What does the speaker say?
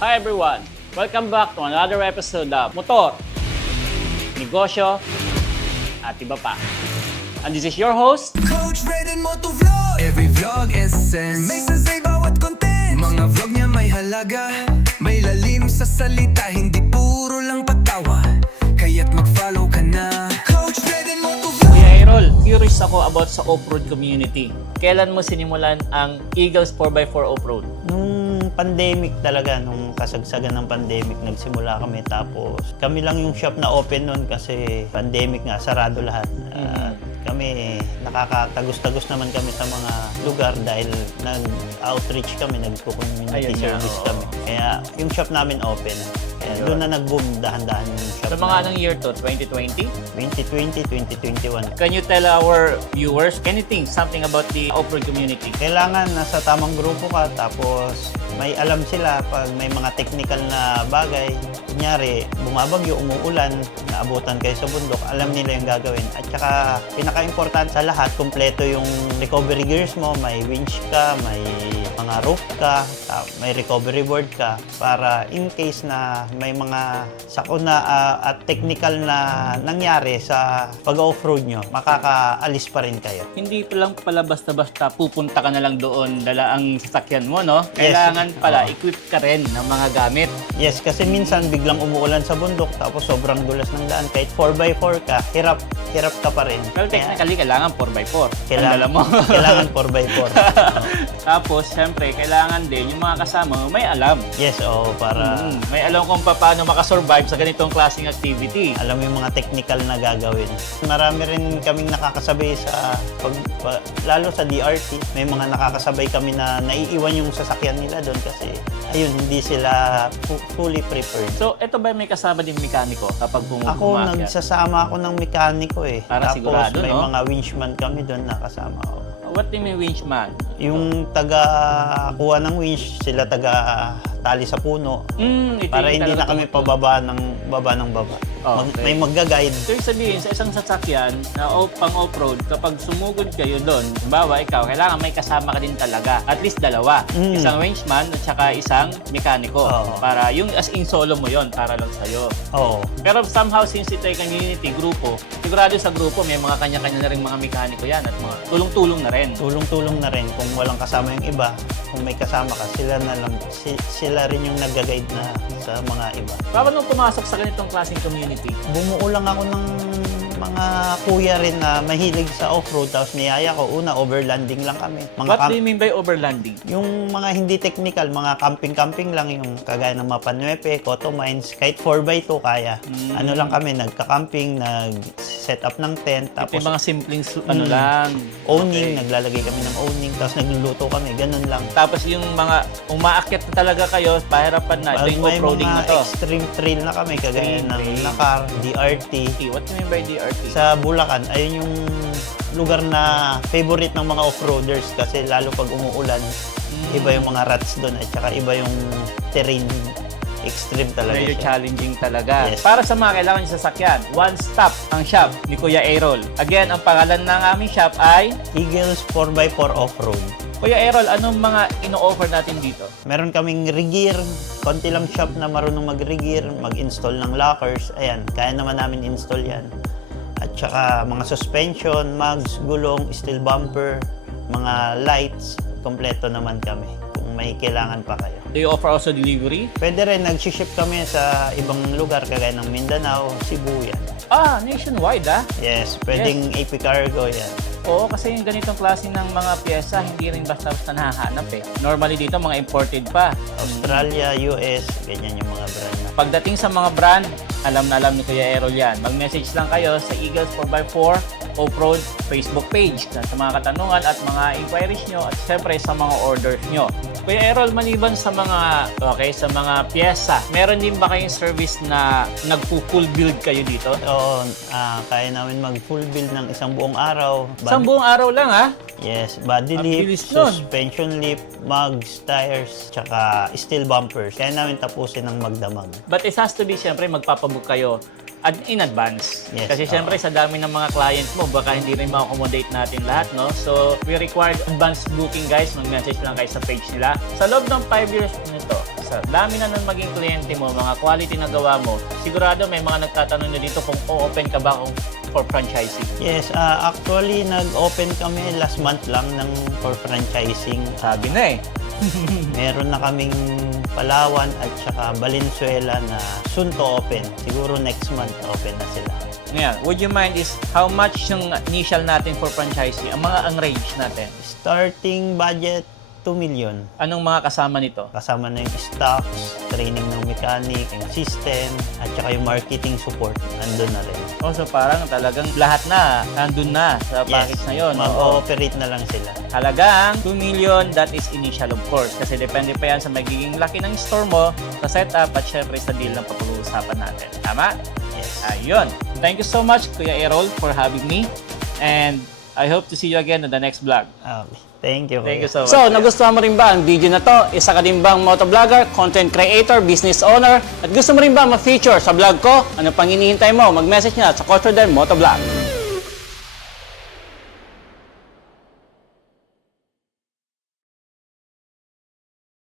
Hi everyone! Welcome back to another episode of Motor, Negosyo, at iba pa. And this is your host, Coach Red and Moto Vlog. Every vlog essence may sasay bawat content. Mga vlog niya may halaga, may lalim sa salita, hindi puro lang patawa. Kaya't mag-follow ka na. Coach Red and Moto Vlog. Kuya Errol. Curious ako about sa off-road community. Kailan mo sinimulan ang Eagles 4x4 Off-Road? Nung pandemic talaga, nung kasagsagan ng pandemic, nagsimula kami. Tapos kami lang yung shop na open nun kasi pandemic nga, sarado lahat. At kami, nakakatagos-tagos naman kami sa mga lugar dahil nag-outreach kami, nag-community Ayun nga, service oo. kami. Kaya yung shop namin open. Kaya Ayun. doon na nag-boom dahan-dahan yung shop Sa mga namin. anong year to? 2020? 2020, 2021. Can you tell our viewers anything, something about the off-road community? Kailangan nasa tamang grupo ka, tapos may alam sila pag may mga technical na bagay. Kunyari, bumabagyo, umuulan, naabutan kayo sa bundok, alam nila yung gagawin. At saka, pinaka-importante sa lahat, kumpleto yung recovery gears mo, may winch ka, may mga rope ka, may recovery board ka, para in case na may mga sakuna at technical na nangyari sa pag-off-road nyo, makakaalis pa rin kayo. Hindi pa lang pala basta-basta pupunta ka na lang doon, dala ang sasakyan mo, no? Yes. Kailangan pala, Oo. equip ka rin ng mga gamit. Yes, kasi minsan biglang umuulan sa bundok tapos sobrang dulas ng daan. Kahit 4x4 ka, hirap ka pa rin. Well, technically, kailangan 4x4. Ang dala mo. kailangan 4x4. Tapos, syempre, kailangan din yung mga kasama mo may alam. Yes, para May alam kung paano makasurvive sa ganitong klaseng activity. alam mo yung mga technical na gagawin. Marami rin kaming nakakasabay sa, lalo sa DRT, may mga nakakasabay kami na naiiwan yung sasakyan nila doon kasi, ayun, hindi sila fully prepared. So, ito ba may kasama din mekaniko kapag Ako, umakyat? nagsasama ako ng mekaniko eh. Para Tapos sigurado, may no? mga winchman kami doon na kasama ko. What do you mean winchman? Yung taga-kuha ng winch, sila taga-tali sa puno. Ito Para yung hindi na talagang kami tumutulong. pababa ng baba ng baba. Okay. May magga-guide. So, yung sabihin, sa isang sasakyan na pang off-road, kapag sumugod kayo doon, bawa ikaw, kailangan may kasama ka din talaga. At least dalawa. Isang winchman at saka isang mekaniko. Oo. Para yung as in solo mo yon para lang sa'yo. Oo. Pero somehow, since ito ay community, grupo, sigurado sa grupo, may mga kanya-kanya na rin mga mekaniko yan at mga tulong-tulong na rin. Tulong-tulong na rin. Kung walang kasama yung iba, kung may kasama ka, sila na lang, sila rin yung nagga-guide na sa mga iba. Paano pumasok sa ganitong klaseng community? Bumuo lang ako ng mga kuya rin na mahilig sa off-road. Tapos niyaya ko, una, overlanding lang kami. What do you mean by overlanding? Yung mga hindi technical, mga camping-camping lang, yung kagaya ng Mapanuepe, Coto Mines, kahit 4x2 kaya. Ano lang kami, nagka-camping, nag-set up ng tent, Ito tapos yung mga simpleng ano lang. owning, Okay. naglalagay kami ng owning, tapos nagluluto kami, ganun lang. Tapos yung mga umaakyat na talaga kayo, pahirapan na. Ito Pag yung may off-roading na mga to. extreme trail na kami, kagaya Extreme ng trail. Nakar, DRT. What do you mean by DRT? Sa Bulacan, ayun yung lugar na favorite ng mga off-roaders kasi lalo pag umuulan, iba yung mga ruts doon at saka iba yung terrain. Extreme talaga Medyo siya. challenging talaga. Yes. Para sa mga kailangan yung sasakyan, one stop ang shop ni Kuya Errol. Again, ang pangalan ng aming shop ay Eagles 4x4 Off-Road. Kuya Errol, anong mga ino-offer natin dito? Meron kaming regear, konti lang shop na marunong mag-regear, mag-install ng lockers. Ayan, kaya naman namin install yan. At saka mga suspension, mags, gulong, steel bumper, mga lights, kompleto naman kami kung may kailangan pa kayo. Do you offer also delivery? Pwede rin, nag-ship kami sa ibang lugar kagaya ng Mindanao, Cebu yan. Nationwide Yes, pwedeng AP Cargo yan. Oo, kasi yung ganitong klase ng mga pyesa, hindi rin basta-basta nahahanap eh. Normally dito, mga imported pa. Australia, US, ganyan yung mga brand na. Pagdating sa mga brand, alam na alam ni Kuya Errol yan. Mag-message lang kayo sa Eagles 4x4 Off-Road Facebook page sa mga katanungan at mga inquiries nyo at syempre sa mga orders nyo. Kuya Errol, maliban sa mga pyesa, meron din ba kayong service na nagpo-full build kayo dito? Oo, kaya namin mag-full build ng isang buong araw. Isang buong araw lang Yes, body Ang lift, bilis nun. suspension lift, mugs, tires, tsaka steel bumpers. Kaya namin tapusin ng magdamag. But it has to be, syempre, magpapabook kayo in advance. Yes, Kasi oo. syempre, sa dami ng mga clients mo, baka hindi rin ma-accommodate natin lahat, no? So, we required advance booking, guys. Mag-message lang kayo sa page nila. Sa loob ng 5 years nito, sa dami na nang maging kliyente mo, mga quality na gawa mo, sigurado may mga nagtatanong na dito kung o-open ka ba for franchising. Yes, actually nag-open kami last month lang ng for franchising. Sabi na eh. Meron na kaming Palawan at saka Valenzuela na soon to open. Siguro next month open na sila. Ngayon, would you mind is how much yung initial natin for franchising? Ang range natin. Starting budget 2 million. Anong mga kasama nito? Kasama na yung stocks, training ng mechanic, yung system, at saka yung marketing support. Nandun na rin. Oh, so parang talagang lahat na nandun na sa package na yun. Oo. Mag-ooperate na lang sila. Halagang 2 million, that is initial of course. Kasi depende pa yan sa magiging laki ng store mo, sa setup, at syempre sa deal na pag-uusapan natin. Tama? Yes. Ayun. Thank you so much, Kuya Errol, for having me. And I hope to see you again on the next vlog. Okay. Thank you. Thank kuya. you so much. So, Kuya. nagustuhan mo rin ba ang video na to? Isa ka din bang motovlogger, content creator, business owner? At gusto mo rin ba ma-feature sa vlog ko? Ano pang hinihintay mo? Mag-message na sa Culture Den Motovlog.